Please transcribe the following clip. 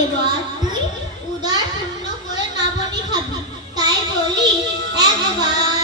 দেব আর তুই উদার পূর্ণ করে নবনী খাবি তাই বলি একবার